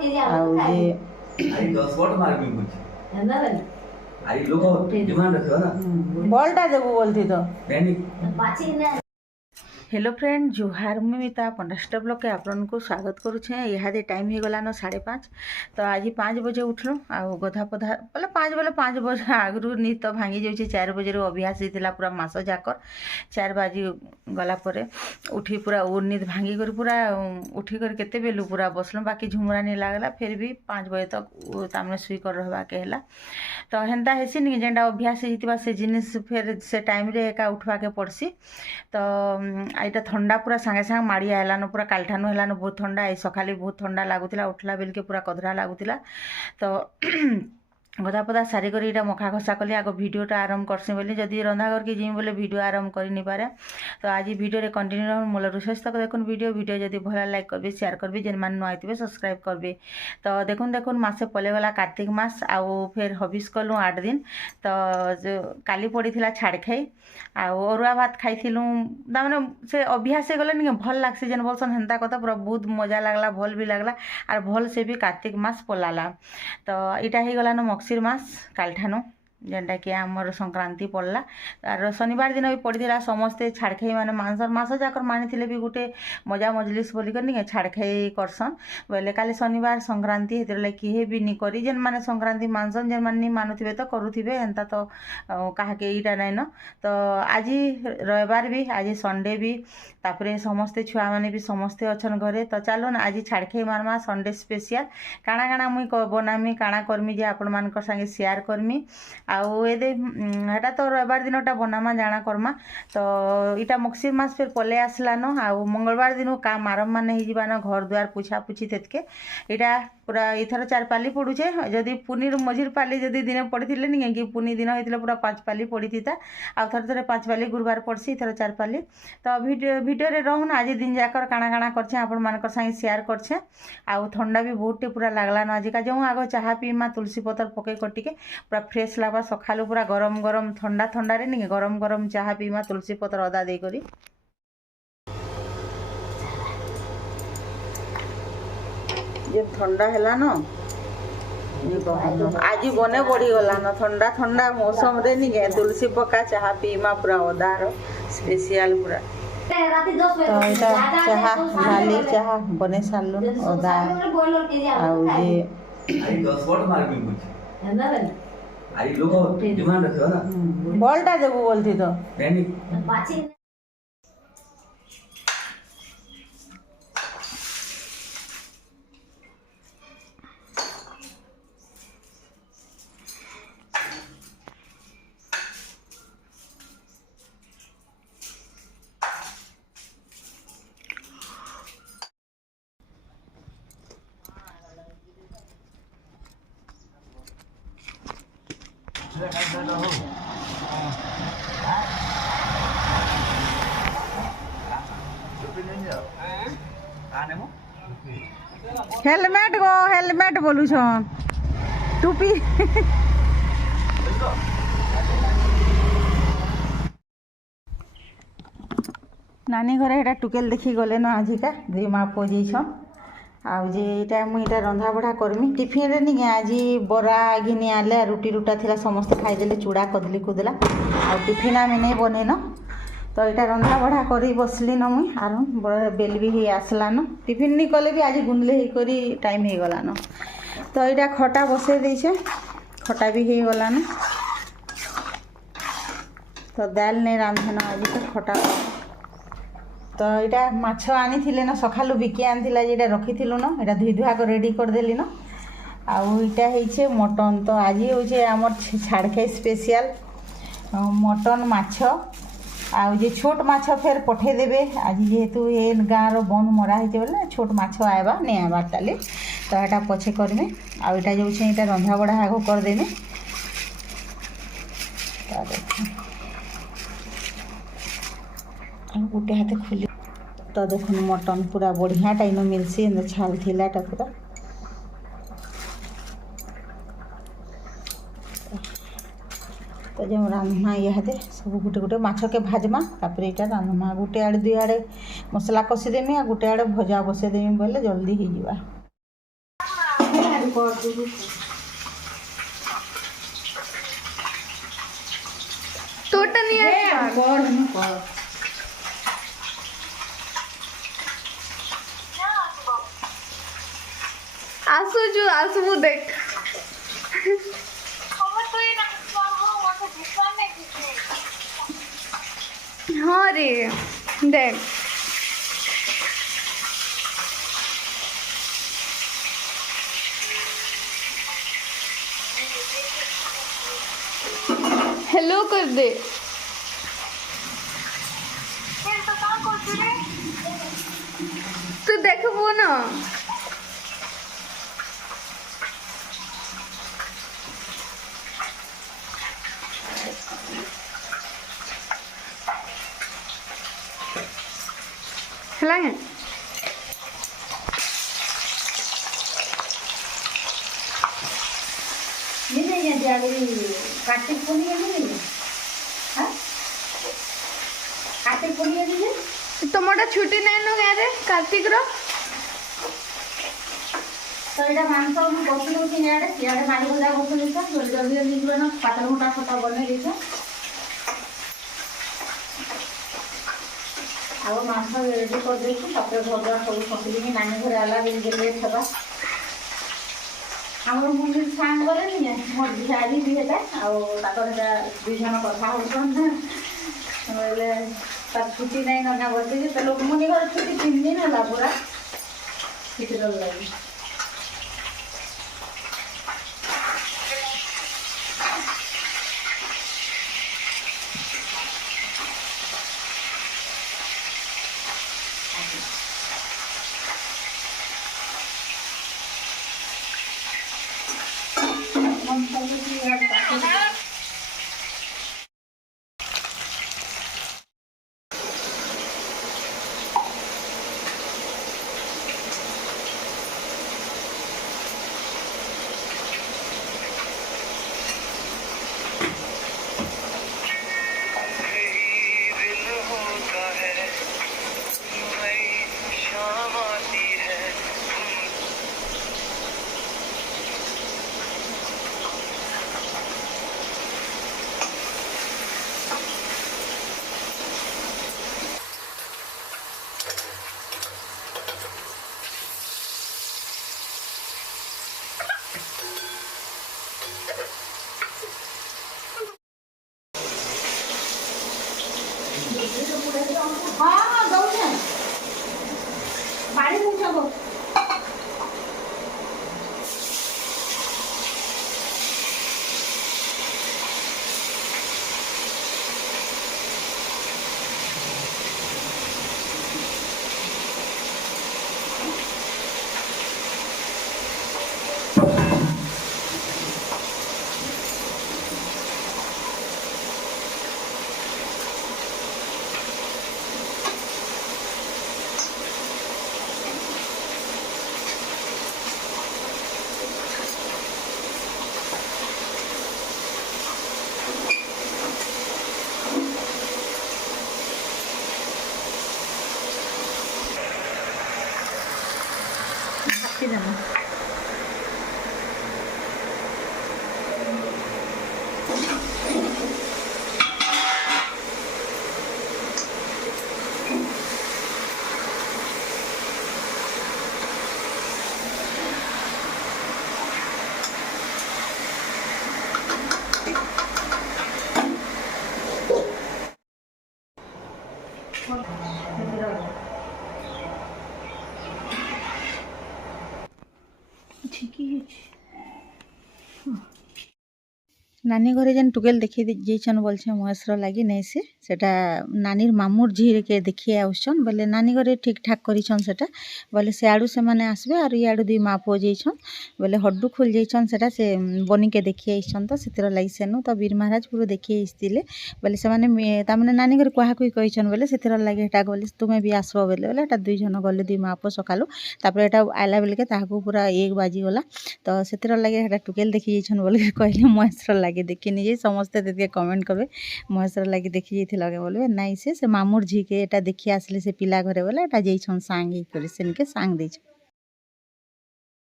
ଆଉ ଯେ ବଲ୍ଟା ଦେବୁ ବୋଲଥି ତ। हेलो फ्रेंड जुहार मुझे पंडास्टा ब्लॉग के आपको स्वागत करुचे। इहादे टाइम हो गलान 5:30 तो आज 5 बजे उठलु आउ गधा पधा बोले 5 बजे आगु नी तो भांगी जाऊँचे 4 बजे अभ्यास होता पूरा मस जाकर 4 बाजी गला उठी पूरा उर्निद भांगी कर पूरा उठिक केते बेलू पूरा बसलु बाकी झुमरा नहीं लगला फिर भी 5 बजे तक तामने सुई कर रहा के है तो हेन्ता हेसी नि जेनटा अभ्यास होता से जिनिस फिर से टाइम रे एका उठवा के पड़सी तो यहाँ ठंडा पूरा सांगे सांगे माड़ी आलान पूरा कालठानु हेलान बहुत ठंडा ये सकाले बहुत ठंडा लगुला उठला बेल के पूरा कदरा लगुला तो गधा पदा सारी कर इटा मखा घसा कली आग भिडियोटा आरम्भ करसी बोली जदि रंधा करके जी बोले भिडियो आरम्भ कर नहीं पारे तो आज भिडियो कंटिन्यू रह मूल शेष तक देखुन भिडियो जदि भला लाइक करबे शेयर करबे जेन मान नुआ आइथिबे सब्सक्राइब करबे तो देखुन मासे पले गला कार्तिक मास आउ फिर हबिस कलु 8 दिन तो काली पड़ी छाड़ खाई अरुआ भात खाइलु ताने से अभ्यास गले नहीं भल लागसी जेन बोलसन हेन्ता कथा पूरा बहुत मजा लगला भल भी लगला और भल से भी कार्तिक मास पलाला तो इटा हो गलान मक्सिर मास कालठानु जेनटा कि आमर संक्रांति पड़ला और शनिवार दिन भी पड़ा समस्ते छाड़खाई मैंने मास जाकर मानी भी गोटे मजा मजलिस बोलिकर नहीं छाड़खाई करसन बोले काली शनिवार संक्रांति हेतु किए भी नहीं करी जेन माने संक्रांति मानसन जेन माने नहीं मानुवे तो करुवे एंता तो कहा ईटा नाइन तो आज रविवार भी आज संडे भी तापरे समस्ते छुआ मैंने भी समस्ते अच्छन घरे तो चलो ना आज छाड़खाई मारमा संडे स्पेशल काଣା काଣା मुई बनामी काଣା करमी जे आपण मान संगे शेयर करमी आउ एटा तो रविवार दिनटा बनामा जाना करमा तो इटा मक्सिर मास फिर पले आसलान आउ मंगलवार दिन काम आरम्भ मान हो घर द्वार पुछा पुछी तेतके इटा पूरा इथर 4 पाली पड़ुचे जदि पुनी मझिर पाली जदि दिन पड़ी नहीं कि पुनी दिन होता पूरा 5 पाली पड़ी था आउ थर थरे 5 पाली गुरुवार पड़सी इथर 4 पाली तो भिडियो रे रहून आज दिन जाकर काଣା काଣା करछे आपण मान संगे शेयर करछे आउ ठंडा भी बहुत पूरा लागलान आज का जो आग चाहा पीमा तुलसी पतर पके कटिके पूरा फ्रेश लगा सकालू पूरा गरम गरम ठंडा ठंडा रे नहीं गरम गरम चाहा पीमा तुलसी पतर अदा दे करी जे ठंडा हैला न आज बने बढ़ी गला न ठंडा ठंडा मौसम रे नहीं तुलसी पका चाहा पीमा पूरा अदा रो स्पेशल पूरा तो इटा चाहा नाली चाहा बने सारलु अदा आउ जे बल्टा देबू बोलती तो हेलमेट बोलू छन टोपी नानी घरे एटा टुकेल देखी गले न आजिका दुई माँ पुओ जाइछन आउ जे इटा मुझे रंधा बढ़ा करमी टिफिन रे नहीं आज बरा घिनी आले रुटी रुटा थिला समस्त खाईदेले चूड़ा कदली कुदला आ टिफिन आम नहीं बनईन तो यहाँ रंधा बढ़ा कर बसली न मुई आर बेल भी ही आसलान टिफिन नहीं कले भी आज गुंडले होकर टाइम हो गलान तो यहाँ खटा बसई देछे खटा भी हो गलान तो दाल नहीं रांधन आज तो खटा तो यहाँ माछ आनी न सकालू बिकी आनी जेटा रखी न यहाँ धुई धुआ कर रेडी करदेली न आउ इटा मटन तो आज हूँ आमर छाड़खाई स्पेशल मटन माछ आउ जे छोट माछ फेर पठे देबे आज जेहेतु ये गाँव बंद मरा होते बोले छोट माछ आएबा नहीं आबार ताले तो यहाँ पछे करमे आउ इटा जो यहाँ रंधा बढ़ा आग करदेमे गोटे हाथ खुली तो देखुन मटन पूरा बढ़िया टाइम मिलसी छाल थिला पूरा तो जो रांधमा इहादे सब गोटे गोटे माछ के भाजमा तापर यहाँ रांधमा गोटे आड़े दुई आड़े मसला कषिदेमी आ गोटे आड़े भजा बसईदेमी बोले जल्दी हो তোরটা নিয়ে আসুচু আসবু দেখ हाँ रे देख हेलो कर दे तू देखबो ना हेलांगे कार्तिक पूर्णिमा कार्तिक पूर्णिमा तुमटा छुट्टी नहीं नु गारे कार्तिक रो तो ये मांस हम बसुन कि इे मारी भजा बसुन जल्दी जल्दी जल्दी ना पातल घंटा खटा बन आग मांस रेडी कर दे घर द्वार सब पकड़ी नानी घर आला लेट होगा आम मुझे सांग गले मोर झियारी भी है दुई जन कथा होले छुट्टी नहीं ना बचे तो लोग मुझे घर छुट्टी 3 दिन है पूरा छुट्टी लगे हाँ दौड़े बाड़ी मुझे नानी घरे जेन टुकेल देखी जाइछन बोलछे महेश्वर लगी नहीं सेटा नानीर मामूर झीर के देखिए आउछन बोले नानी घरे ठीक ठाक करिछन सेटा बोले सियाड़ू से माने आसबे और इयाड़ू दुई माँ पुओ जाइछन बोले हड्डू खुल जाइछन सेटा से बनी के देखिए आइछन तो सेतिर लगी सेनु तो वीर महाराजपुर देखिए आइसतिले बोले से माने तामने नानी घरे कुहा कुई कहिछन बोले सेतिर लगी हेटा बोले तुमे भी आसबो बोले बोले एटा दुई जन गले दुई माँ पुओ सकालु तापर एटा आइला बेलके ताहाकू पूरा 1 बाजी गला तो सेतिर लगी हेटा टुकेल देखि जाइछन बोले कहले महेश्वर लगी देखी नहीं समस्ते देखिए कमेंट करबे महेश्वर लगी देखी जाइथिल लगे बोलबे नाइ से मामूर झी के एटा देखि आसले से पिला घरे बोले एटा जाइछन सांग ही करे सेनके सांग दैछ।